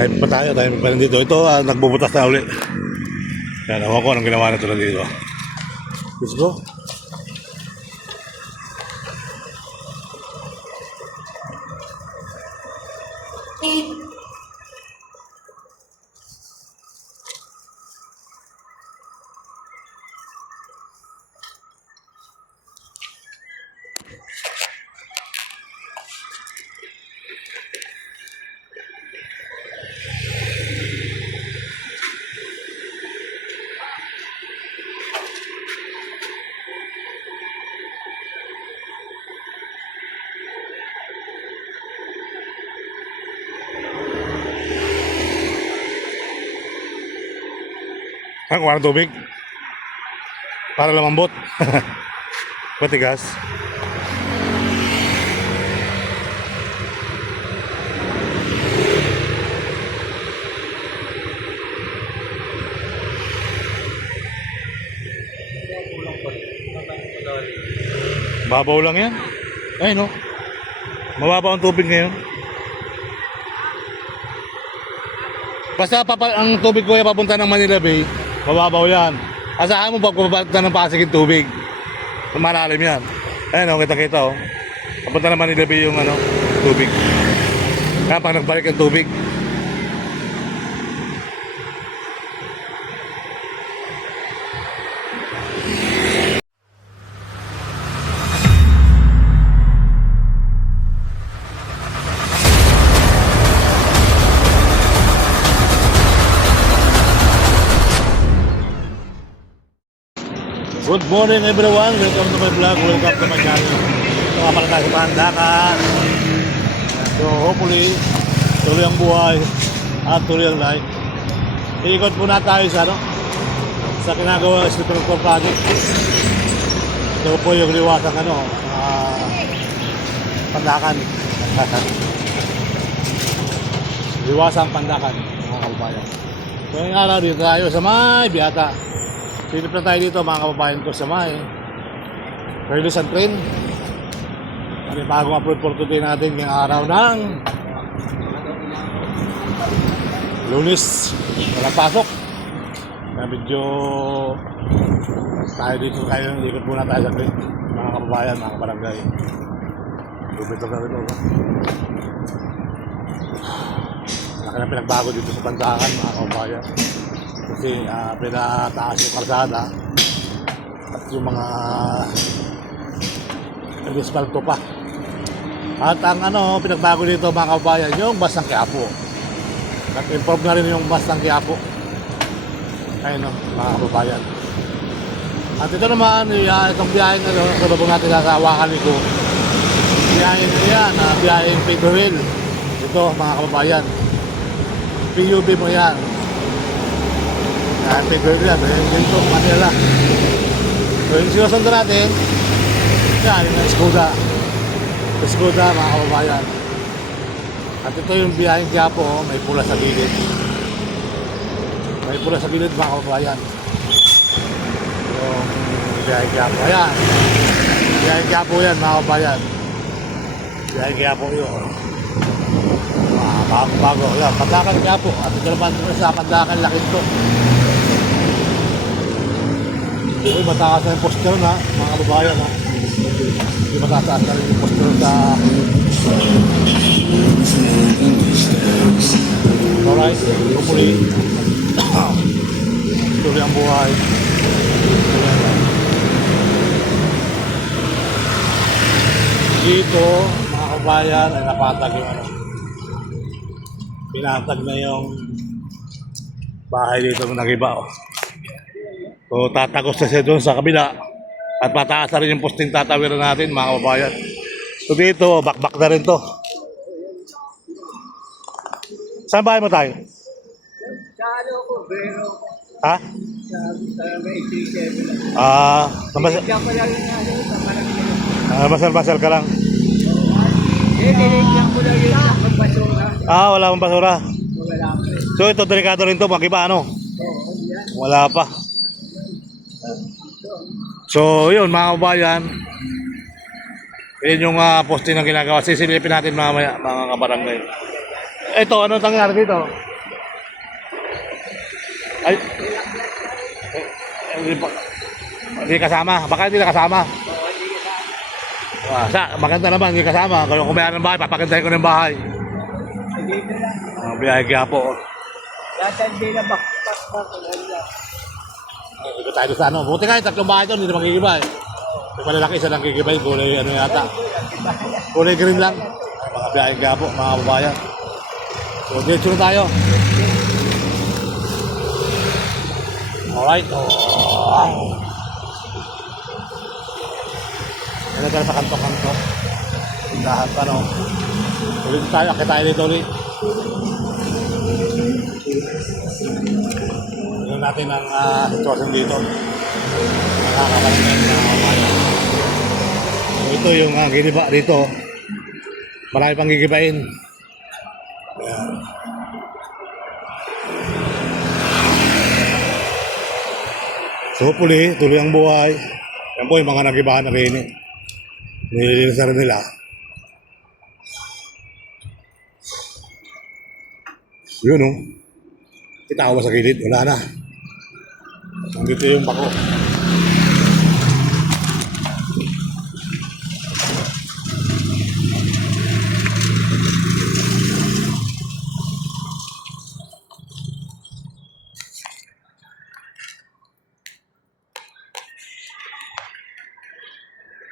Time pa tayo, time pa rin dito. Ito, nagbubutas na uli. Yan, ako ko anong ginawa na ito na dito. Let's go. Kuha ng tubig para lumambot. Matigas. Babaw lang yan. Ay no, mababaw ang tubig ngayon. Basta ang tubig ko ay papunta ng Manila Bay, mababaw yan. Asahan mo pagpapunta ng Pasig yung tubig, malalim yan. Ayun o, kita-kita o. Papunta ng Manila Bay yung tubig. Kaya pag nagbalik yung tubig, good morning everyone, welcome to my vlog, welcome to my channel. Ito nga pala tayo sa Pandakan. So hopefully, tuloy ang buhay at tuloy ang life. Iikot muna tayo sa kinagawa ng Street Transport Project. Ito po yung liwasang Pandakan. Liwasang Pandakan, mga kababayan. So yung araw dito tayo sa may Biata. Silip na tayo dito mga kababayan ko sa may Release and Train. Ano yung bagong upload for today natin ngayong araw ng Lunes. Walang pasok. Kaya medyo tayo dito tayo, ikot muna tayo sa train. Mga kababayan, mga kabarangay. Bubito na rin ako. Laki na pinagbago dito sa Pandakan mga kababayan. Kasi pinataas yung kalsada at yung mga nag-espalto pa. At ang pinagbago dito mga kabayan, yung bus ng Quiapo. Nag-improve na rin yung bus ng Quiapo. Ayun mga kababayan. At ito naman, itong biyaheng sa babong natin sa Awakan ito. Biyaheng na yan, biyaheng Figueroa. Ito mga kababayan. PUB mo yan. Figueroa yan, dito Manila. So yung sinusunod natin, yan yung Skoda mga kababayan. At ito yung biyaheng Quiapo, may pula sa gilid. May pula sa gilid mga kababayan. Yung biyaheng Quiapo, ayan. Biyaheng Quiapo yan mga kababayan. Biyaheng Quiapo yun. Bago, yan, Pandakan Quiapo. At ito naman sa Pandakan Lakinto. Uy, mataas na yung poster na, mga kababayan ha. Uy, mataas na rin yung poster sa alright, hopefully tuloy ang buhay. Dito, mga kababayan, ay napatag yung pinatag na yung bahay dito ng nag-iba. So tatagos na siya doon sa kabila at mataas na rin yung posting tatawiran natin mga kababayan. So dito, bakbak na rin to. Saan bahay mo tayo? Sa ko, pero Ha? Basal-basal ka lang. tinignan ko lang yun sa pagbasura. Wala pang basura. Wala ko. So ito, delikado rin to, mag-iba Wala pa. So yun mga kabayan, yun yung posting ng ginagawa. Sisilipin natin mamaya mga kabarangay. Ito, ano nangyari dito? Ay, hindi pa. Hindi kasama. Baka hindi nakasama. Oo, hindi ka Maganda naman, hindi kasama. Kung may ng bahay, papagandahin ko ng bahay. Hindi ka lang. Biyahe kaya po. Lahat hindi na bak. Ito tayo sa ano. Buti nga yung tatlong bahay doon, hindi na magkikiba eh. Yung malalaki, isa lang kikiba yung kulay ano yata. Kulay green lang. Mga biyahe kaya po, mga kababayan. So, diretso na tayo. Alright. Oh. Ano tayo sa kanto-kanto. Tindahan pa no. Ulit tayo, akit tayo dito ulit. Tignan natin ang sitwasyon dito. Nakakabalangay na kababayan. So, ito yung giniba dito. Marami pang gigibain. Ayan. So hopefully, tuloy ang buhay. Yan po yung mga nagibahan na rin eh. Nililinis na rin nila. Yun oh. Kita ko ba sa gilid? Wala na. Nandito yung bako.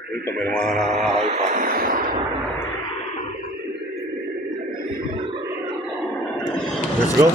Ito may mga nakakawin pa. Let's go.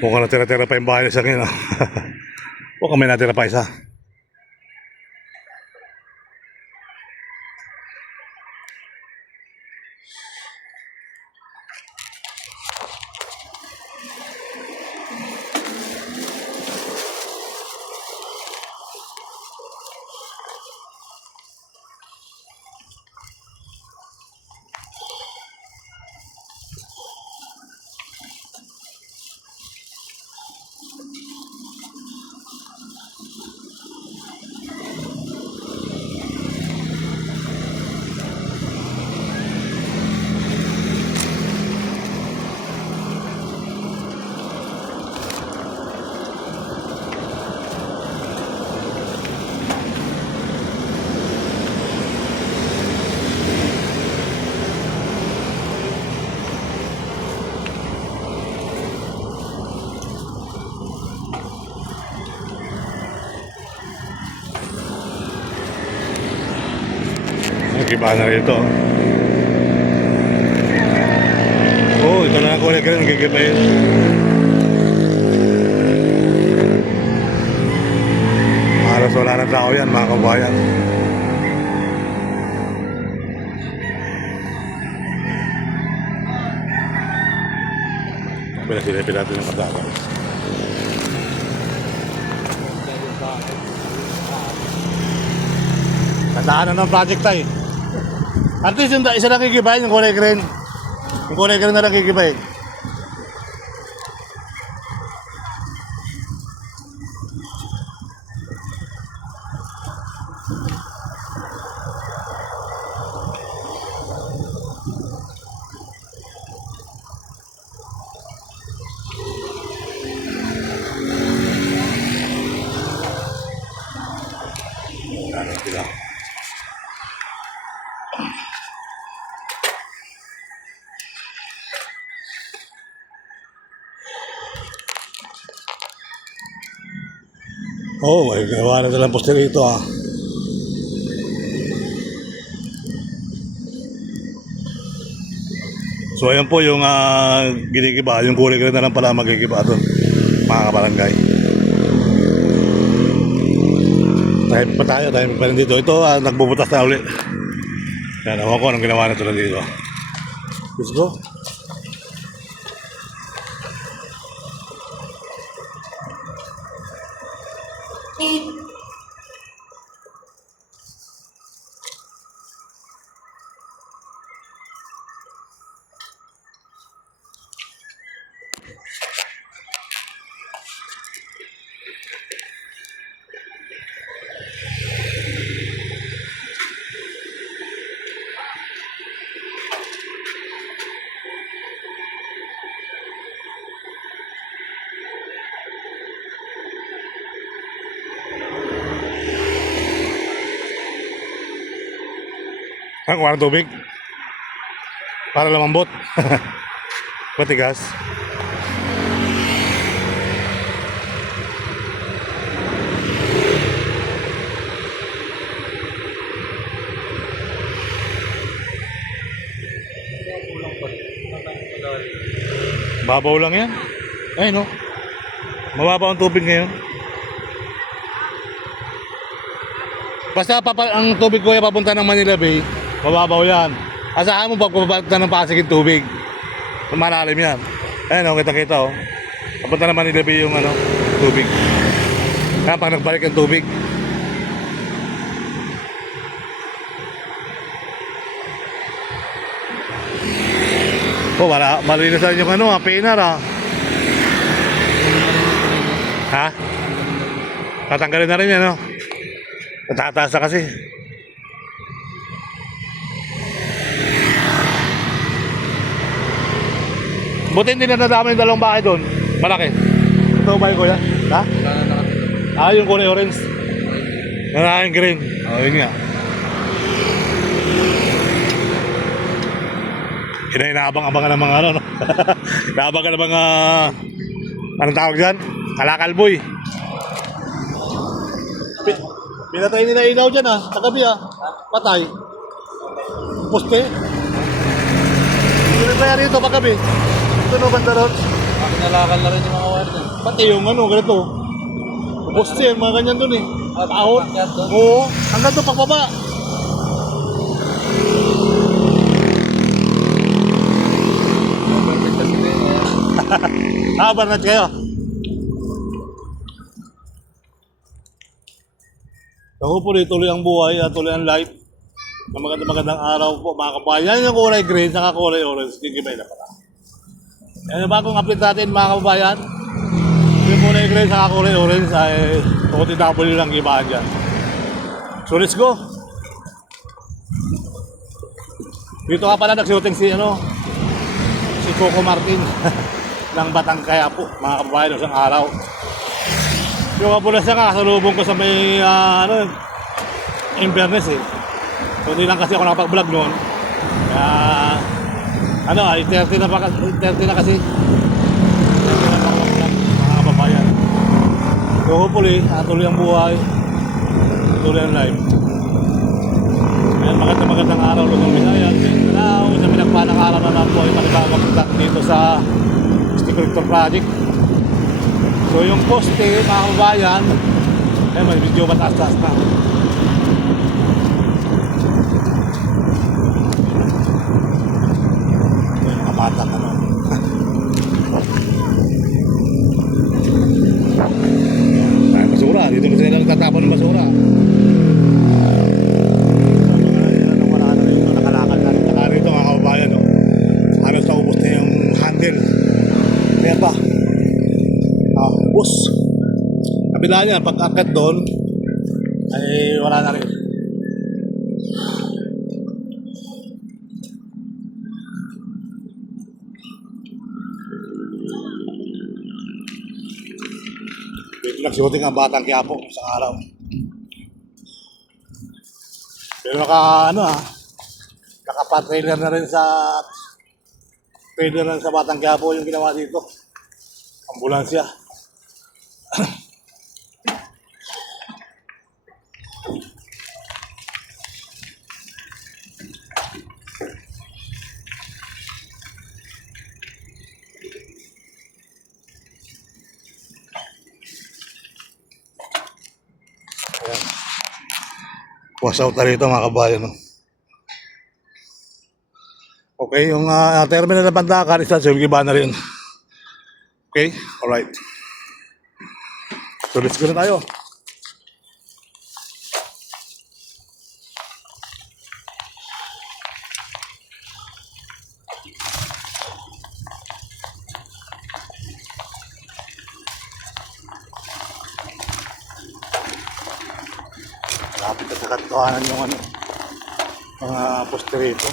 Mukhang natira-tira pa yung bahay na sa akin. Mukhang may natira pa isa. Iba na rito. Oh, ito na ako ulit rin nagigibayin. Halos wala na tao yan mga kabayan. Pinasilipin natin yung kasama. Tandaan na ng project tayo. At least yung isa lang kikibayin, yung kulay green. Yung kulay green na lang kikibayin. Ano sila? Oh, may gawa na talang poster dito ah. So ayan po yung ginigiba, yung kulay green na lang pala magigiba doon, mga kabarangay. Time pa tayo, time pa rin dito. Ito, nagbubutas na ulit. Yan, awan ko anong ginawa na ito na dito. Let's go. Kuha ng tubig para lumambot. Matigas. Babaw lang yan. Ay no. Mababaw ang tubig ngayon. Basta ang tubig ko ay papunta ng Manila Bay, mababaw yan. Asahan mo pag papunta ng Pasig yung tubig, malalim yan. Ayun o, kita-kita o. Papunta ng Manila Bay yung tubig. Kaya pag nagbalik yung tubig. Oh, malinis na yung pinar ha? Tatanggalin na rin yan o. Natataas na kasi. Buti hindi na nadama yung dalawang bahay doon. Malaki. Ito ba yung kuya? Ha? Yung kulay orange. Yung green. Yun nga. Inaabang-abangan ng mga no? Inaabangan ng mga anong tawag dyan? Kalakalboy. Pinatay nila ilaw dyan kagabi patay. Poste. Hindi kaya rito paggabi. Ito no, banda ron. Nalakal na rin yung mga wire dyan. Pati yung ganito. Poste, mga ganyan dun Ahon. Oo, hanggang doon pagbaba. Barnat kayo. So, tuloy ang buhay at tuloy ang life. Magandang araw po mga kabayan. Yan yung kulay green saka kulay orange. Gigibay na pala. Yan yung bagong update natin mga kabayan. Yung kulay green saka kulay orange ay OTW lang gibahan dyan. So let's go. Dito nga pala nag-shooting si Coco Martin ng Batang Quiapo mga kabayan isang araw. Yung ambulance nga, kasalubong ko sa may, Inverness So, hindi lang kasi ako nakapag-vlog noon. Kaya, 30 na kasi. 30 na pa ako mag-vlog, mga kababayan. So, hopefully, tuloy ang buhay. Tuloy ang life. Ayan, magandang araw ng Bisaya. Now, sa pinagpanang araw na lang po ay panibagong contact dito sa Stick Collector Project. So yung poste mga kabayan, may video mataas-taas na. Yung kamatang basura, dito kasi nila nagtatapon ng basura. Wala na rin ito, nakalakal na rin. Saka rito mga kabayan, halos naubos na yung handle. Kaya ba? Bus. Kabila niya, pag-akit doon, ay wala na rin. Dito nag-shooting ang Batang Quiapo sa araw. Pero nakapatrailer na rin sa Batang Quiapo yung ginawa dito. Ambulansya. Ayan. Was out na rito mga kabayan. No? Okay, yung terminal na Pandakan, isa sa iba na rin. Okay, alright. So let's go na tayo. Lapit na sa katuanan yung ano, mga poste rito.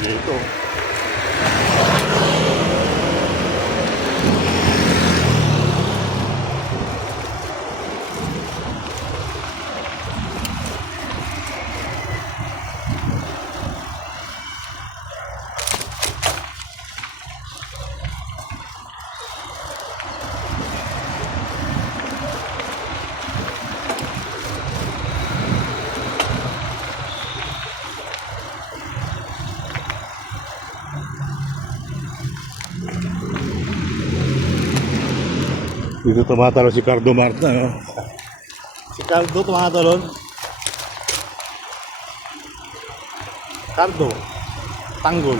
Dito. Dito tumatalo si Cardo Marta. No? Si Cardo tumatalon. Cardo. Tanggol.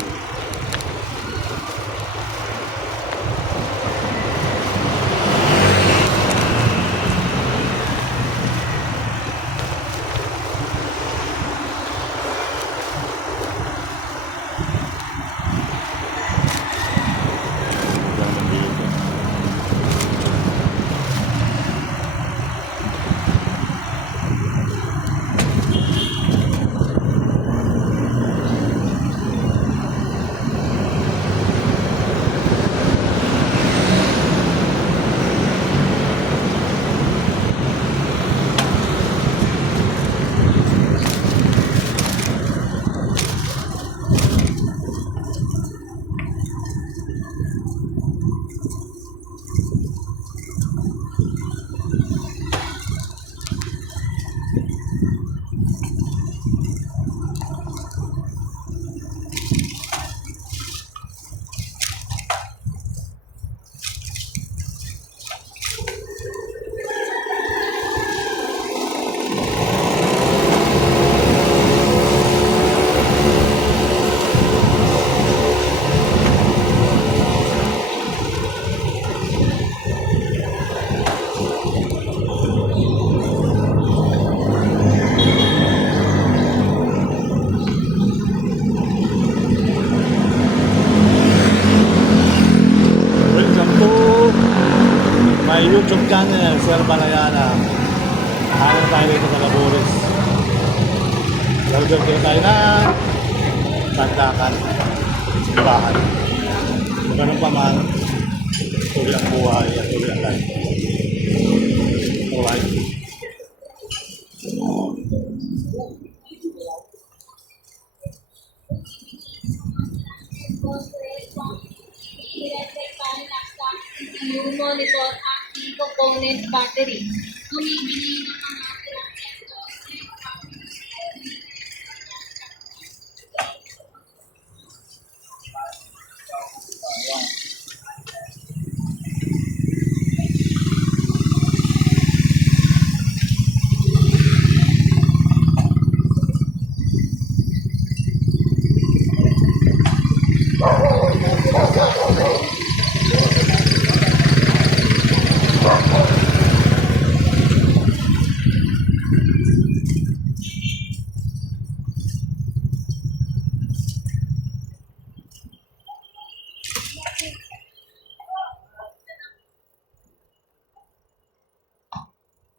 My YouTube channel, Sir Balayana. Hanap tayo dito sa Labores. Lagyan kayo tayo na Pandakan. Simbahan. Kung ganun pa man, tuloy ang buhay at tuloy ang life. Alright. Yung monitor at component battery. Bumibili ng mga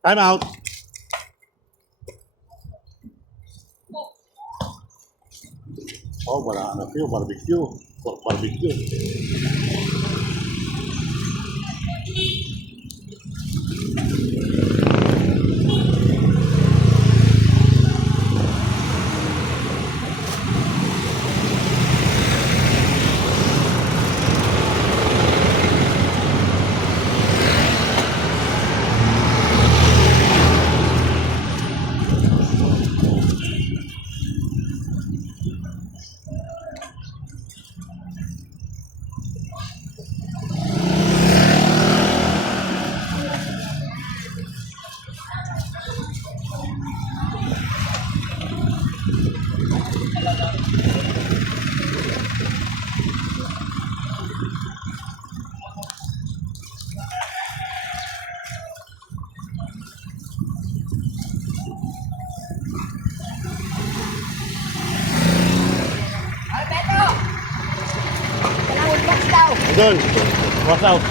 Time out. Oh, wala na po, barbecue. Pork barbecue. Idol, what's out?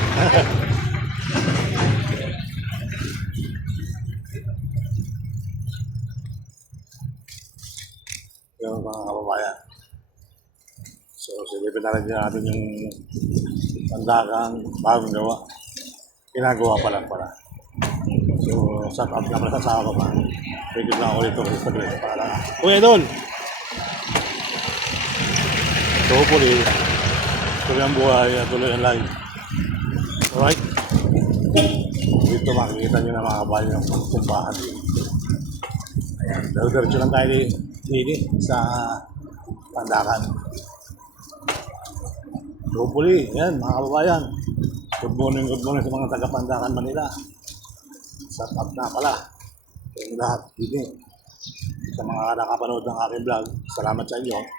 Yung mga kababayan. So, silipin na rin natin yung pandagang bagong gawa. Ginagawa pa lang pala. So, shut up na pala sa ako pa. Pwede na ako dito kasi sabihin para. Uy, Idol! So, hopefully, tuloy ang buhay at tuloy ang life. Alright? Dito makikita nyo na mga kabayan yung kumbahan dito. Ayan, diretso lang tayo dito sa Pandakan. Hopefully, yan mga kababayan. Good morning sa mga taga-Pandakan Manila. Shut up na pala. Yung lahat dito. Sa mga nakapanood ng aking vlog, salamat sa inyo.